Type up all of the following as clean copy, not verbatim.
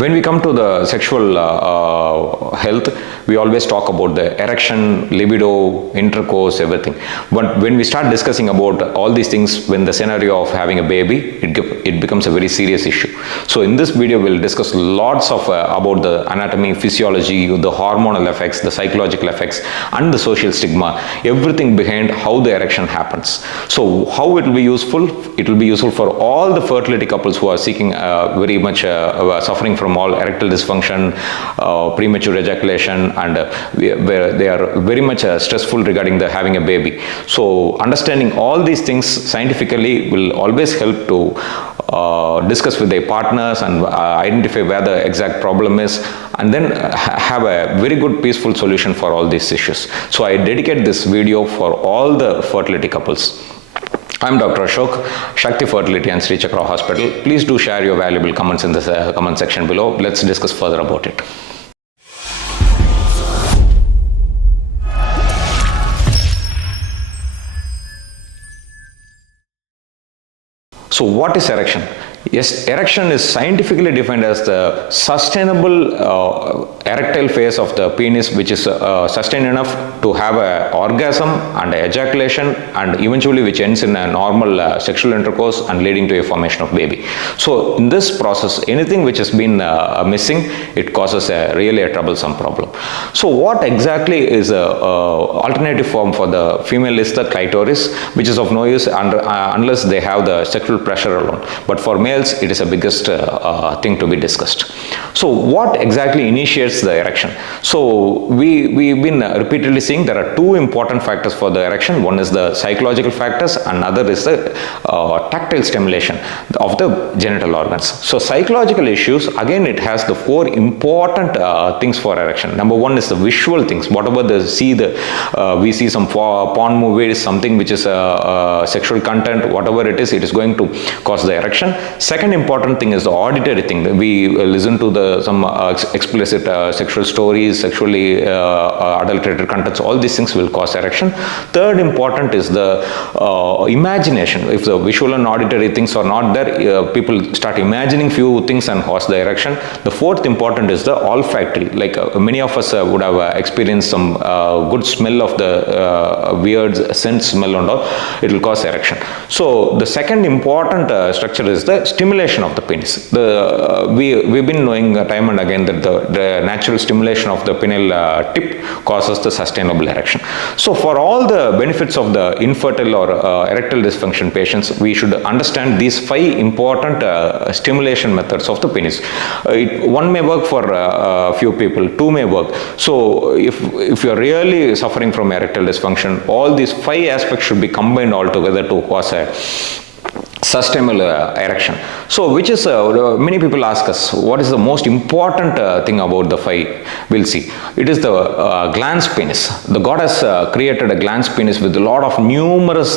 When we come to the sexual health, we always talk about the erection, libido, intercourse, everything. But when we start discussing about all these things, when the scenario of having a baby, it becomes a very serious issue. So in this video, we'll discuss lots of about the anatomy, physiology, the hormonal effects, the psychological effects, and the social stigma, everything behind how the erection happens. So how it will be useful? It will be useful for all the fertility couples who are seeking very much suffering from all erectile dysfunction, premature ejaculation, and where they are very much stressful regarding the having a baby. So understanding all these things scientifically will always help to discuss with their partners and identify where the exact problem is, and then have a very good peaceful solution for all these issues. So I dedicate this video for all the fertility couples. I'm Dr. Ashok, Shakti Fertility and Sri Chakra Hospital. Please do share your valuable comments in the comment section below. Let's discuss further about it. So what is erection? Yes, erection is scientifically defined as the sustainable erectile phase of the penis, which is sustained enough to have an orgasm and ejaculation, and eventually which ends in a normal sexual intercourse and leading to a formation of baby. So in this process, anything which has been missing, it causes really a troublesome problem. So what exactly is a alternative form for the female is the clitoris, which is of no use unless they have the sexual pressure alone. But for males, it is the biggest thing to be discussed. So what exactly initiates the erection? So we've been repeatedly seeing there are two important factors for the erection. One is the psychological factors, and another is the tactile stimulation of the genital organs. So psychological issues, again, it has the four important things for erection. Number one is the visual things. Whatever we see some porn movies, something which is sexual content, whatever it is going to cause the erection. Second important thing is the auditory thing. We listen to some explicit sexual stories, sexually adulterated contents. All these things will cause erection. Third important is the imagination. If the visual and auditory things are not there, people start imagining few things and cause the erection. The fourth important is the olfactory. Like many of us would have experienced some good smell of the weird scent smell and all. It will cause erection. So the second important structure is the stimulation of the penis. We've been knowing time and again that the natural stimulation of the penile tip causes the sustainable erection. So for all the benefits of the infertile or erectile dysfunction patients, we should understand these five important stimulation methods of the penis. One may work for a few people, two may work. So if you're really suffering from erectile dysfunction, all these five aspects should be combined all together to cause a sustainable erection. So which is many people ask us, what is the most important thing about the five? We'll see. It is the glans penis. The God has created a glans penis with a lot of numerous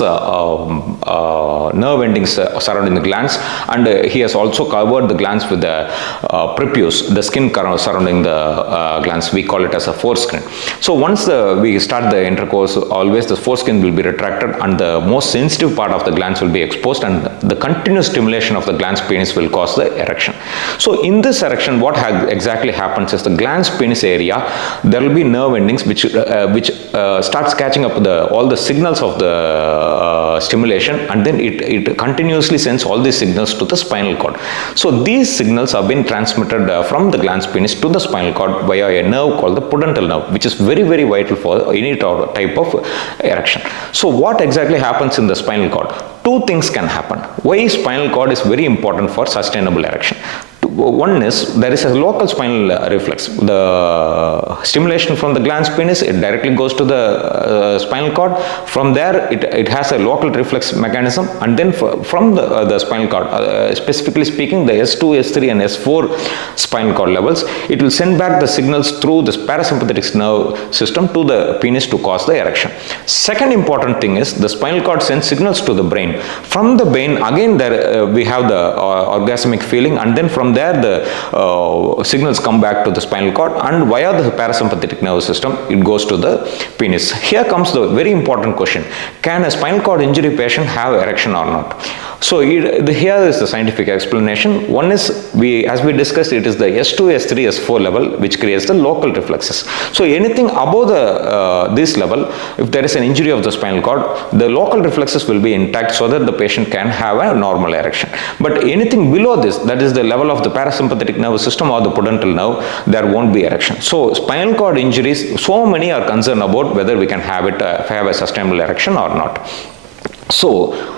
nerve endings surrounding the glans, and he has also covered the glans with the prepuce, the skin surrounding the glans. We call it as a foreskin. So once we start the intercourse, always the foreskin will be retracted and the most sensitive part of the glans will be exposed, and the continuous stimulation of the glans penis will cause the erection. So in this erection, what exactly happens is the glans penis area, there will be nerve endings which starts catching up all the signals of the stimulation, and then it continuously sends all these signals to the spinal cord. So these signals have been transmitted from the glans penis to the spinal cord via a nerve called the pudendal nerve, which is very, very vital for any type of erection. So what exactly happens in the spinal cord? Two things can happen. Why spinal cord is very important for sustainable erection? One is there is a local spinal reflex. The stimulation from the glans penis, it directly goes to the spinal cord. From there, it has a local reflex mechanism, and then from the spinal cord, specifically speaking, the S2, S3 and S4 spinal cord levels, it will send back the signals through this parasympathetic nerve system to the penis to cause the erection. Second important thing is the spinal cord sends signals to the brain. From the brain, again, there we have the orgasmic feeling, and then from there the signals come back to the spinal cord, and via the parasympathetic nervous system it goes to the penis. Here comes the very important question: can a spinal cord injury patient have erection or not? So here is the scientific explanation. One is, as we discussed, it is the S2, S3, S4 level which creates the local reflexes. So anything above this level, if there is an injury of the spinal cord, the local reflexes will be intact so that the patient can have a normal erection. But anything below this, that is the level of the parasympathetic nervous system or the pudendal nerve, there won't be erection. So spinal cord injuries, so many are concerned about whether we can have a sustainable erection or not. So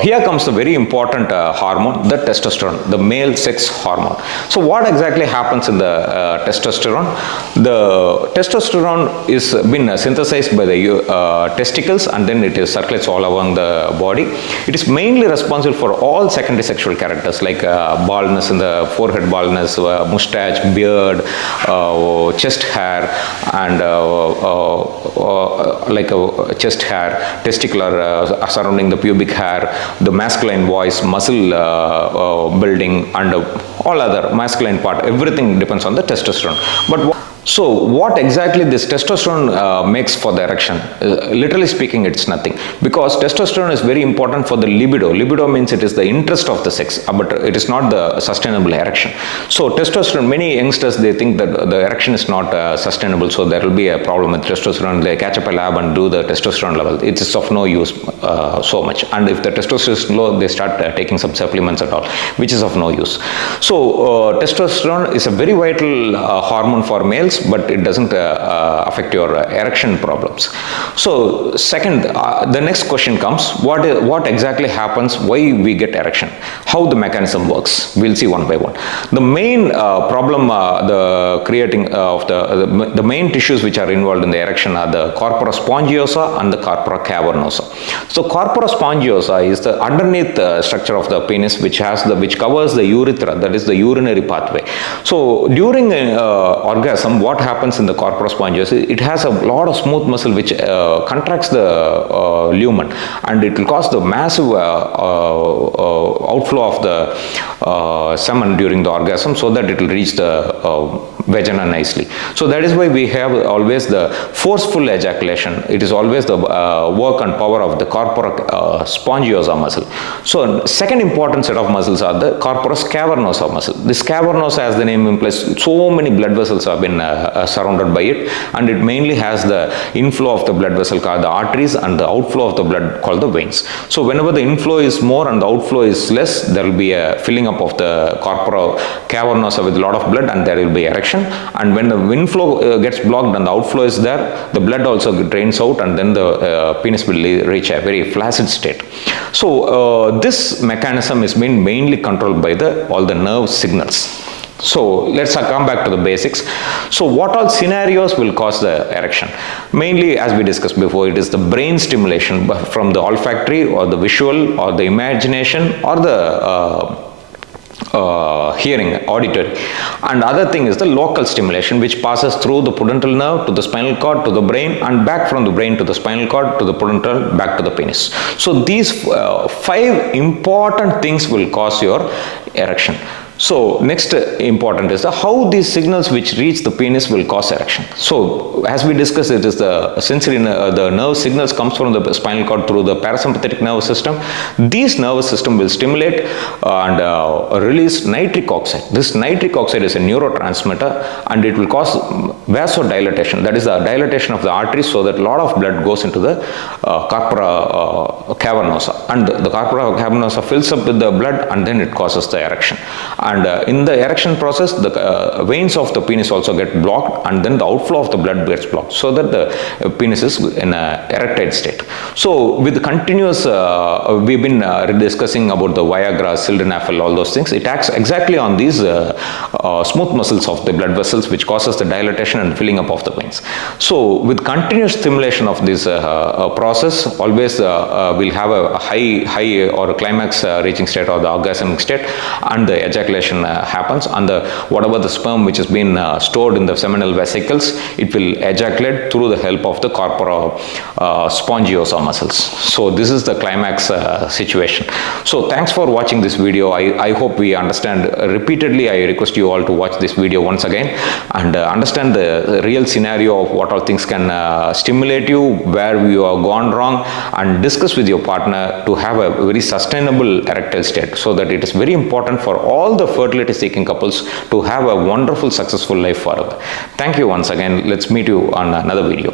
here comes the very important hormone, the testosterone, the male sex hormone. So what exactly happens in the testosterone? The testosterone is been synthesized by the testicles, and then it circulates all along the body. It is mainly responsible for all secondary sexual characters like baldness in the forehead, baldness, mustache, beard, chest hair, and like a chest hair, testicular surrounding the pubic hair, the masculine voice, muscle building, and all other masculine part, everything depends on the testosterone. But so what exactly this testosterone makes for the erection? Literally speaking, it's nothing, because testosterone is very important for the libido. Libido means it is the interest of the sex, but it is not the sustainable erection. So testosterone, many youngsters, they think that the erection is not sustainable, so there will be a problem with testosterone. They catch up a lab and do the testosterone level. It is of no use so much. And if the testosterone is low, they start taking some supplements and all, which is of no use. So testosterone is a very vital hormone for males, but it doesn't affect your erection problems. So second, the next question comes, what exactly happens, why we get erection, how the mechanism works. We'll see one by one. The main problem, the creating of the main tissues which are involved in the erection are the corpora spongiosa and the corpora cavernosa. So corpora spongiosa is the underneath structure of the penis which covers the urethra, that is the urinary pathway. So during orgasm, what happens in the corpora spongiosa, it has a lot of smooth muscle which contracts the lumen, and it will cause the massive outflow of the semen during the orgasm, so that it will reach the vagina nicely. So that is why we have always the forceful ejaculation. It is always the work and power of the corpora spongiosa muscle. So second important set of muscles are the corpora cavernosa muscle. This cavernosa, as the name implies, so many blood vessels have been surrounded by it, and it mainly has the inflow of the blood vessel called the arteries and the outflow of the blood called the veins. So whenever the inflow is more and the outflow is less, there will be a filling up of the corpora cavernosa with a lot of blood, and there will be erection. And when the inflow gets blocked and the outflow is there, the blood also drains out, and then the penis will reach a very flaccid state. So this mechanism is being mainly controlled by all the nerve signals. So let's come back to the basics. So what all scenarios will cause the erection? Mainly, as we discussed before, it is the brain stimulation from the olfactory or the visual or the imagination or the hearing, auditory. And other thing is the local stimulation, which passes through the pudendal nerve to the spinal cord to the brain, and back from the brain to the spinal cord to the pudendal, back to the penis. So these 5 important things will cause your erection. So next important is how these signals which reach the penis will cause erection. So as we discussed, it is the sensory, the nerve signals comes from the spinal cord through the parasympathetic nervous system. These nervous system will stimulate and release nitric oxide. This nitric oxide is a neurotransmitter, and it will cause vasodilatation, that is the dilatation of the arteries, so that a lot of blood goes into the corpora cavernosa, and the corpora cavernosa fills up with the blood, and then it causes the erection. And in the erection process, the veins of the penis also get blocked, and then the outflow of the blood gets blocked, so that the penis is in an erectile state. So with continuous, we've been discussing about the Viagra, sildenafil, all those things. It acts exactly on these smooth muscles of the blood vessels, which causes the dilatation and filling up of the veins. So with continuous stimulation of this process, always we'll have a high or a climax reaching state or the orgasmic state, and the ejaculation ejaculation happens, and whatever the sperm which has been stored in the seminal vesicles, it will ejaculate through the help of the corpora spongiosa muscles. So this is the climax situation. So thanks for watching this video. I hope we understand. Repeatedly I request you all to watch this video once again and understand the real scenario of what all things can stimulate you, where you have gone wrong, and discuss with your partner to have a very sustainable erectile state, so that it is very important for all the fertility seeking couples to have a wonderful successful life forever. Thank you once again. Let's meet you on another video.